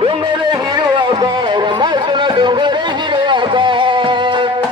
डोंगर हिरवागार मातुला डोंगर हिरवागार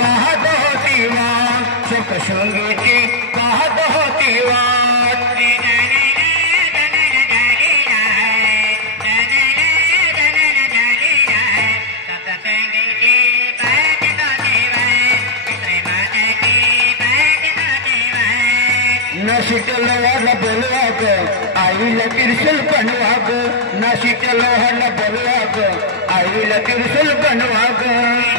पाहत होती वाट सुखसंगीची पाहत होती वाट नाशिकला वाला बोलवा ग आईला तिरसुल बनवा ग नाशिकला वाला बोलवा ग आईला तिरसुल बनवा ग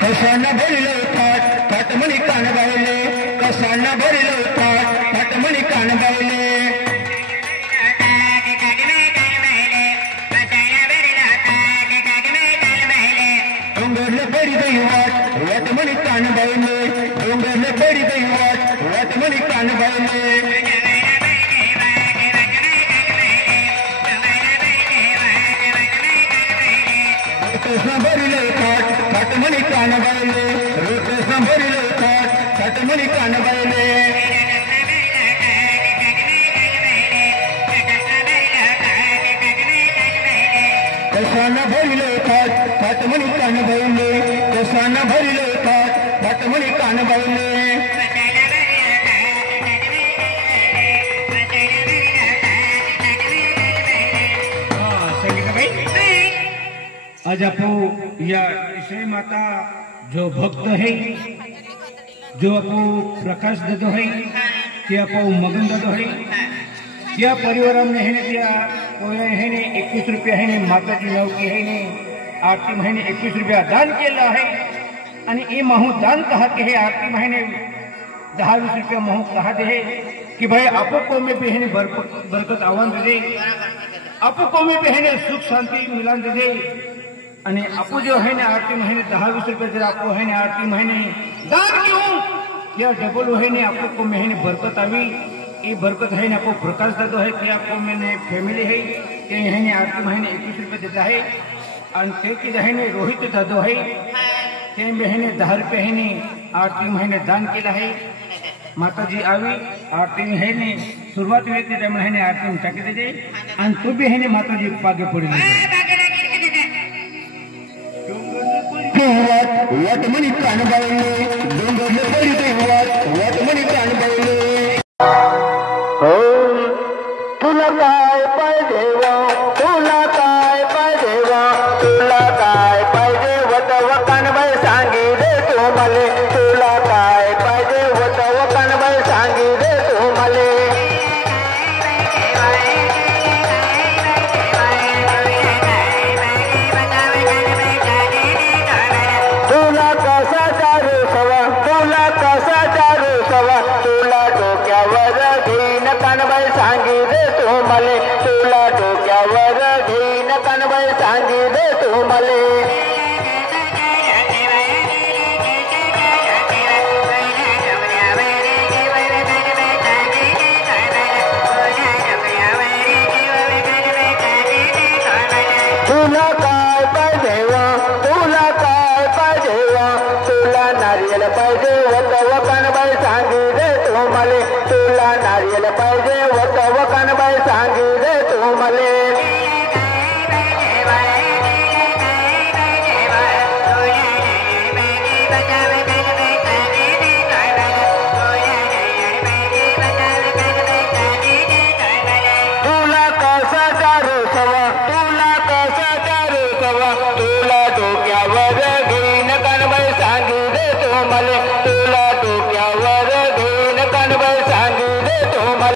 कसाना भरलो थाट थाटमणी कान बावले कसाना भरलो थाट थाटमणी कान बावले डोंगरले पडी गई वाट वाटमणी कान बावले डोंगरले पडी गई वाट वाटमणी कान बावले कृष्ण भरलो थाट थाटमणी कान बावले म्हणी कान बैले कसा न भरले थाट वाट म्हणी कान बैले आज आपो या ईश्वरी माता जो भक्त है जो आपो प्रकाश दतो है ते आपो मगन दतो है त्या परिवार में है त्या कोया है ने 21 रुपया है ने माता जी नाव की है ने आरती महीने 21 रुपया दान केला है आणि ए महू दान कहा के है आरती महीने 10-20 रुपया महू कहा दे है कि भाई आपो को में भी है ने बरकत आवान दे आपो को में भी है ने सुख शांति मिलान दे અને આપો જો है ने आरती महीने 10-20 रुपये जरा आपको है ने आरती महीने दान क्यों या डबल है ने आपको को महीने बरकत आवी ये बरकत है ने आपको प्रकाश दादो है कि आपको मैंने फैमिली है कि है ने आरती महीने 21 रुपये देता है और ते की है ने रोहित दादो है के महीने 10 रुपये है ने आरती महीने दान केला है माता जी आवी आरती में है ने शुरुआत हुई थी महीने आरती में टाकी दे और तू भी है ने माता जी पागे पड़ी वाट म्हणी कान बैले डोंगर पडी देवात वाट म्हणी कान बैले हो तुला काय पाहिजे वा तुला काय पाहिजे वा तुला काय पाहिजे वत कान बाई सांगी दे तू मले